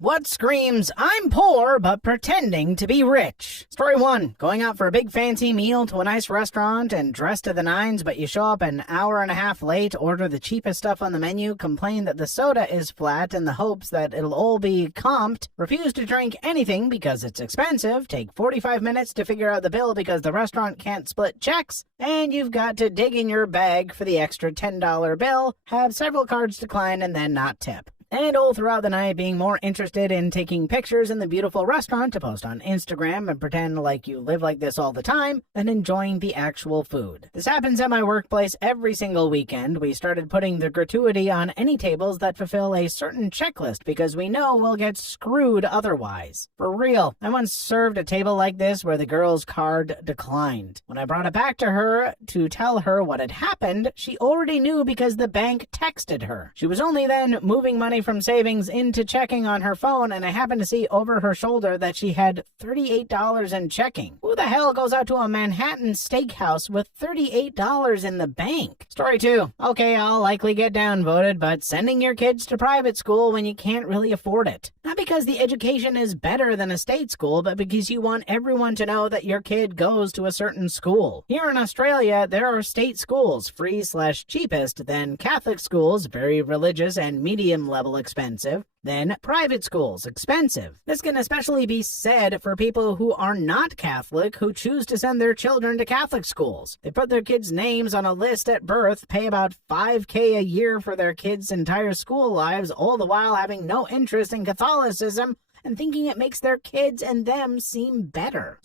What screams, I'm poor, but pretending to be rich? Story 1. Going out for a big fancy meal to a nice restaurant and dressed to the nines, but you show up an hour and a half late, order the cheapest stuff on the menu, complain that the soda is flat in the hopes that it'll all be comped, refuse to drink anything because it's expensive, take 45 minutes to figure out the bill because the restaurant can't split checks, and you've got to dig in your bag for the extra $10 bill, have several cards decline, and then not tip. And all throughout the night being more interested in taking pictures in the beautiful restaurant to post on Instagram and pretend like you live like this all the time than enjoying the actual food. This happens at my workplace every single weekend. We started putting the gratuity on any tables that fulfill a certain checklist because we know we'll get screwed otherwise. For real, I once served a table like this where the girl's card declined. When I brought it back to her to tell her what had happened, she already knew because the bank texted her. She was only then moving money from savings into checking on her phone, and I happened to see over her shoulder that she had $38 in checking. Who the hell goes out to a Manhattan steakhouse with $38 in the bank? Story 2. Okay, I'll likely get downvoted, but sending your kids to private school when you can't really afford it. Not because the education is better than a state school, but because you want everyone to know that your kid goes to a certain school. Here in Australia, there are state schools, free/cheapest, then Catholic schools, very religious and medium level expensive, then private schools, expensive. This can especially be said for people who are not Catholic who choose to send their children to Catholic schools. They put their kids' names on a list at birth, pay about $5,000 a year for their kids' entire school lives, all the while having no interest in Catholicism and thinking it makes their kids and them seem better.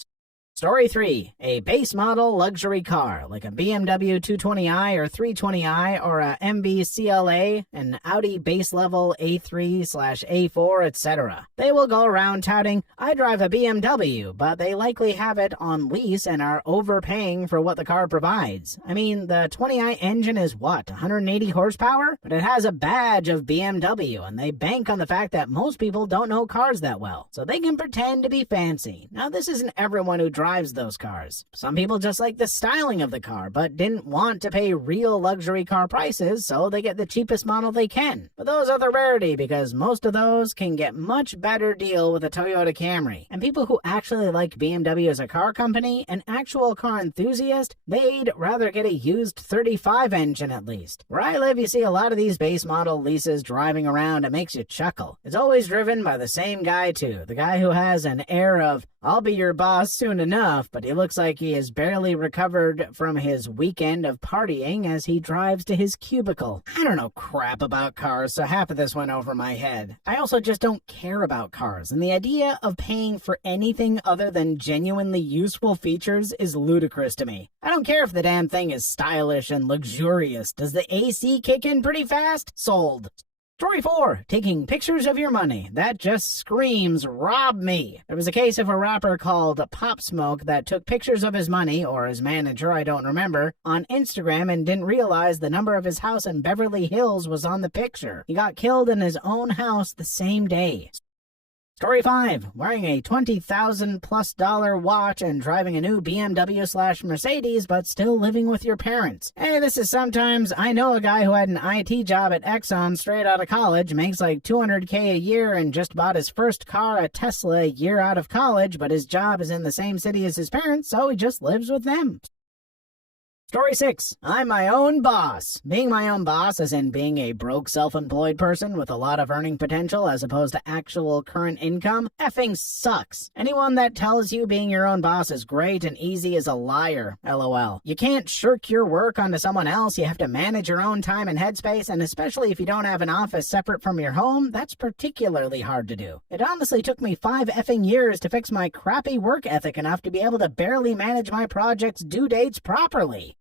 Story 3. A base model luxury car, like a BMW 220i or 320i or a MB CLA, an Audi base level A3/A4, etc. They will go around touting, I drive a BMW, but they likely have it on lease and are overpaying for what the car provides. I mean, the 20i engine is what, 180 horsepower? But it has a badge of BMW, and they bank on the fact that most people don't know cars that well, so they can pretend to be fancy. Now, this isn't everyone who drives those cars. Some people just like the styling of the car, but didn't want to pay real luxury car prices, so they get the cheapest model they can. But those are the rarity, because most of those can get much better deal with a Toyota Camry. And people who actually like BMW as a car company, an actual car enthusiast, they'd rather get a used 35 engine at least. Where I live, you see a lot of these base model leases driving around. It makes you chuckle. It's always driven by the same guy too, the guy who has an air of, I'll be your boss soon enough, but he looks like he has barely recovered from his weekend of partying as he drives to his cubicle. I don't know crap about cars, so half of this went over my head. I also just don't care about cars, and the idea of paying for anything other than genuinely useful features is ludicrous to me. I don't care if the damn thing is stylish and luxurious. Does the AC kick in pretty fast? Sold. Story 4. Taking pictures of your money. That just screams, rob me. There was a case of a rapper called Pop Smoke that took pictures of his money, or his manager, I don't remember, on Instagram and didn't realize the number of his house in Beverly Hills was on the picture. He got killed in his own house the same day. Story 5. Wearing a $20,000+ watch and driving a new BMW/Mercedes, but still living with your parents. Hey, this is sometimes. I know a guy who had an IT job at Exxon straight out of college, makes like $200,000 a year, and just bought his first car, a Tesla, a year out of college, but his job is in the same city as his parents, so he just lives with them. Story 6. I'm my own boss. Being my own boss, as in being a broke self-employed person with a lot of earning potential as opposed to actual current income, effing sucks. Anyone that tells you being your own boss is great and easy is a liar, LOL. You can't shirk your work onto someone else. You have to manage your own time and headspace, and especially if you don't have an office separate from your home, that's particularly hard to do. It honestly took me 5 effing years to fix my crappy work ethic enough to be able to barely manage my project's due dates properly.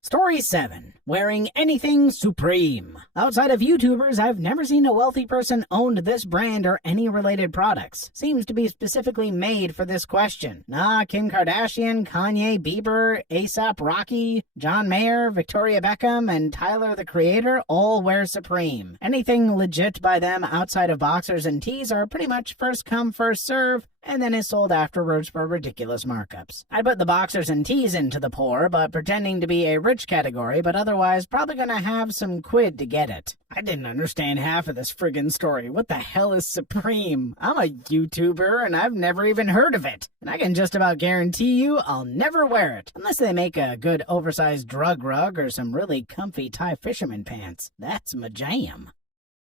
Story 7. Wearing anything Supreme. Outside of YouTubers, I've never seen a wealthy person owned this brand or any related products. Seems to be specifically made for this question. Nah, Kim Kardashian, Kanye, Bieber, A$AP Rocky, John Mayer, Victoria Beckham, and Tyler the Creator all wear Supreme. Anything legit by them outside of boxers and tees are pretty much first come, first serve, and then is sold afterwards for ridiculous markups. I'd put the boxers and tees into the poor, but pretending to be a rich category, but otherwise probably gonna have some quid to get it. I didn't understand half of this friggin' story. What the hell is Supreme? I'm a YouTuber and I've never even heard of it. And I can just about guarantee you I'll never wear it. Unless they make a good oversized drug rug or some really comfy Thai fisherman pants. That's my jam.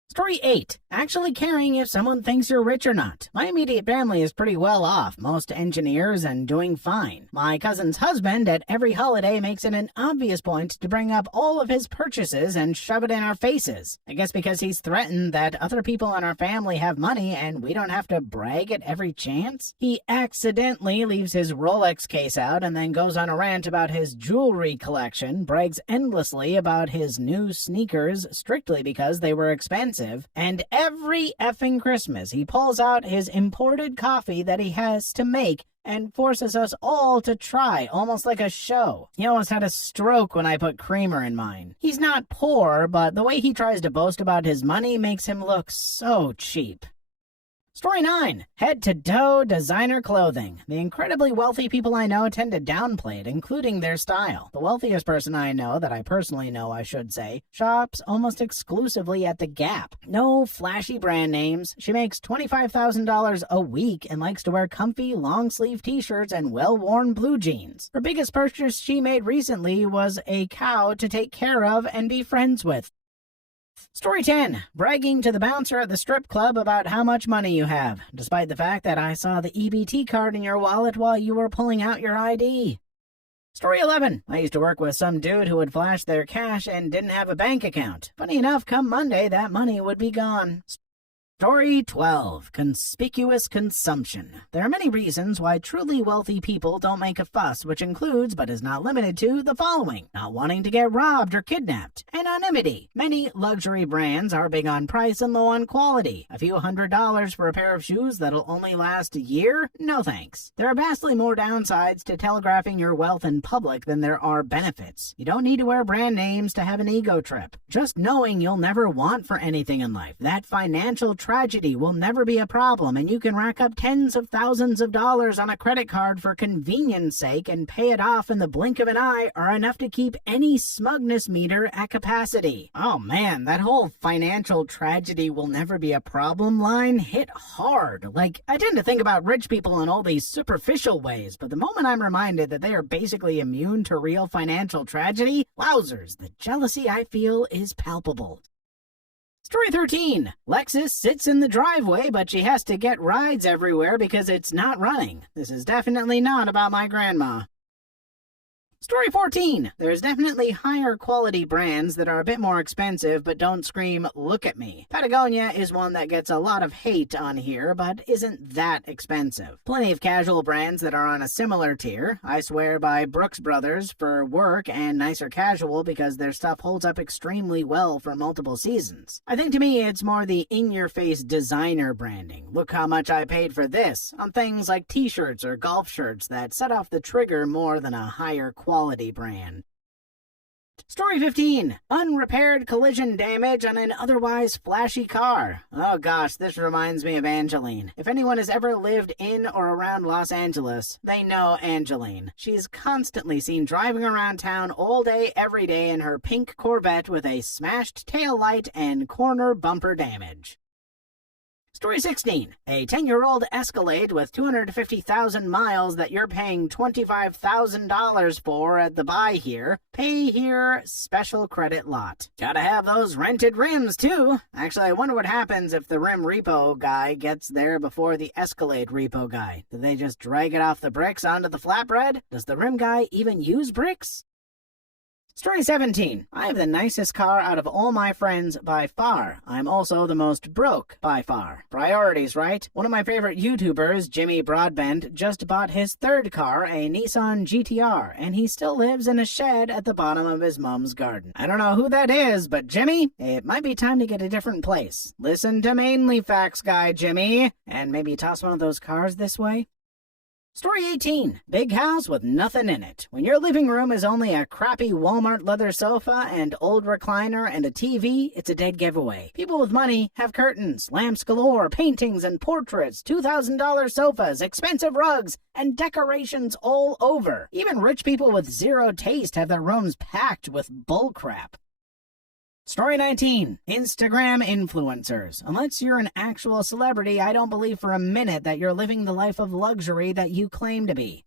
Story 8. Actually caring if someone thinks you're rich or not. My immediate family is pretty well off, most engineers, and doing fine. My cousin's husband at every holiday makes it an obvious point to bring up all of his purchases and shove it in our faces. I guess because he's threatened that other people in our family have money and we don't have to brag at every chance. He accidentally leaves his Rolex case out and then goes on a rant about his jewelry collection, brags endlessly about his new sneakers strictly because they were expensive. And every effing Christmas, he pulls out his imported coffee that he has to make and forces us all to try, almost like a show. He almost had a stroke when I put creamer in mine. He's not poor, but the way he tries to boast about his money makes him look so cheap. Story 9. Head-to-toe designer clothing. The incredibly wealthy people I know tend to downplay it, including their style. The wealthiest person I know, that I personally know I should say, shops almost exclusively at the Gap. No flashy brand names. She makes $25,000 a week and likes to wear comfy long-sleeve t-shirts and well-worn blue jeans. Her biggest purchase she made recently was a cow to take care of and be friends with. Story 10. Bragging to the bouncer at the strip club about how much money you have, despite the fact that I saw the EBT card in your wallet while you were pulling out your ID. Story 11. I used to work with some dude who would flash their cash and didn't have a bank account. Funny enough, come Monday, that money would be gone. Story 12. Conspicuous consumption. There are many reasons why truly wealthy people don't make a fuss, which includes, but is not limited to, the following. Not wanting to get robbed or kidnapped. Anonymity. Many luxury brands are big on price and low on quality. A few $100s for a pair of shoes that'll only last a year? No thanks. There are vastly more downsides to telegraphing your wealth in public than there are benefits. You don't need to wear brand names to have an ego trip. Just knowing you'll never want for anything in life. That financial tragedy will never be a problem, and you can rack up tens of thousands of dollars on a credit card for convenience sake and pay it off in the blink of an eye are enough to keep any smugness meter at capacity. Oh man, that whole financial tragedy will never be a problem line hit hard. Like, I tend to think about rich people in all these superficial ways, but the moment I'm reminded that they are basically immune to real financial tragedy, wowzers, the jealousy I feel is palpable. Story 13. Lexus sits in the driveway, but she has to get rides everywhere because it's not running. This is definitely not about my grandma. Story 14. There's definitely higher quality brands that are a bit more expensive but don't scream, look at me. Patagonia is one that gets a lot of hate on here but isn't that expensive. Plenty of casual brands that are on a similar tier. I swear by Brooks Brothers for work and Nicer Casual because their stuff holds up extremely well for multiple seasons. I think to me it's more the in-your-face designer branding. Look how much I paid for this on things like t-shirts or golf shirts that set off the trigger more than a higher quality brand. Story 15. Unrepaired collision damage on an otherwise flashy car. Oh gosh, this reminds me of Angeline. If anyone has ever lived in or around Los Angeles, they know Angeline. She's constantly seen driving around town all day, every day in her pink Corvette with a smashed tail light and corner bumper damage. Story 16. A 10-year-old Escalade with 250,000 miles that you're paying $25,000 for at the buy here, pay here, special credit lot. Gotta have those rented rims too. Actually, I wonder what happens if the rim repo guy gets there before the Escalade repo guy. Do they just drag it off the bricks onto the flatbread? Does the rim guy even use bricks? Story 17. I have the nicest car out of all my friends by far. I'm also the most broke by far. Priorities, right? One of my favorite YouTubers, Jimmy Broadbent, just bought his third car, a Nissan GTR, and he still lives in a shed at the bottom of his mom's garden. I don't know who that is, but Jimmy, it might be time to get a different place. Listen to Mainly Facts guy, Jimmy, and maybe toss one of those cars this way. Story 18. Big house with nothing in it. When your living room is only a crappy Walmart leather sofa and old recliner and a TV, it's a dead giveaway. People with money have curtains, lamps galore, paintings and portraits, $2,000 sofas, expensive rugs, and decorations all over. Even rich people with zero taste have their rooms packed with bullcrap. Story 19. Instagram influencers. Unless you're an actual celebrity, I don't believe for a minute that you're living the life of luxury that you claim to be.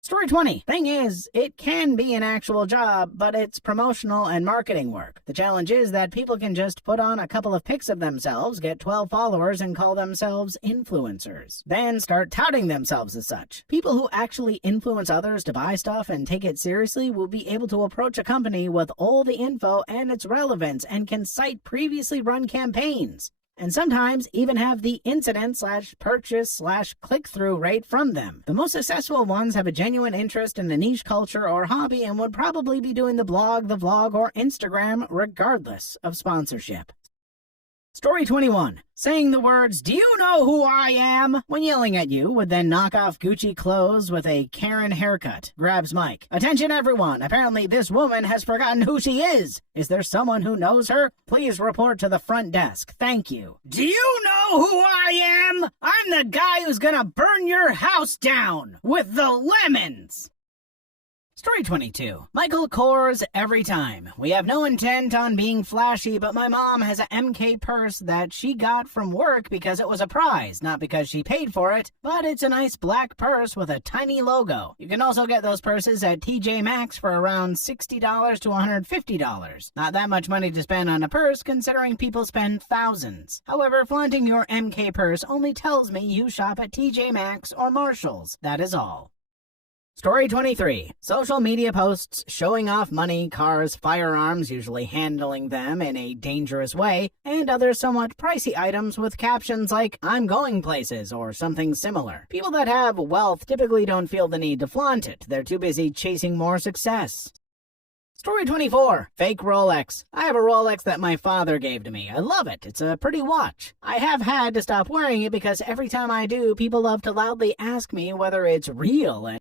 Story 20. Thing is, it can be an actual job, but it's promotional and marketing work. The challenge is that people can just put on a couple of pics of themselves, get 12 followers, and call themselves influencers. Then start touting themselves as such. People who actually influence others to buy stuff and take it seriously will be able to approach a company with all the info and its relevance and can cite previously run campaigns. And sometimes even have the incident/purchase/click-through rate from them. The most successful ones have a genuine interest in a niche culture or hobby and would probably be doing the blog, the vlog, or Instagram regardless of sponsorship. Story 21. Saying the words, "Do you know who I am?" when yelling at you would then knock off Gucci clothes with a Karen haircut. Grabs mic. "Attention everyone, apparently this woman has forgotten who she is. Is there someone who knows her? Please report to the front desk. Thank you." Do you know who I am? I'm the guy who's gonna burn your house down with the lemons. Story 22. Michael Kors every time. We have no intent on being flashy, but my mom has a MK purse that she got from work because it was a prize, not because she paid for it, but it's a nice black purse with a tiny logo. You can also get those purses at TJ Maxx for around $60 to $150. Not that much money to spend on a purse considering people spend thousands. However, flaunting your MK purse only tells me you shop at TJ Maxx or Marshall's. That is all. Story 23. Social media posts showing off money, cars, firearms, usually handling them in a dangerous way, and other somewhat pricey items with captions like, "I'm going places," or something similar. People that have wealth typically don't feel the need to flaunt it. They're too busy chasing more success. Story 24. Fake Rolex. I have a Rolex that my father gave to me. I love it. It's a pretty watch. I have had to stop wearing it because every time I do, people love to loudly ask me whether it's real.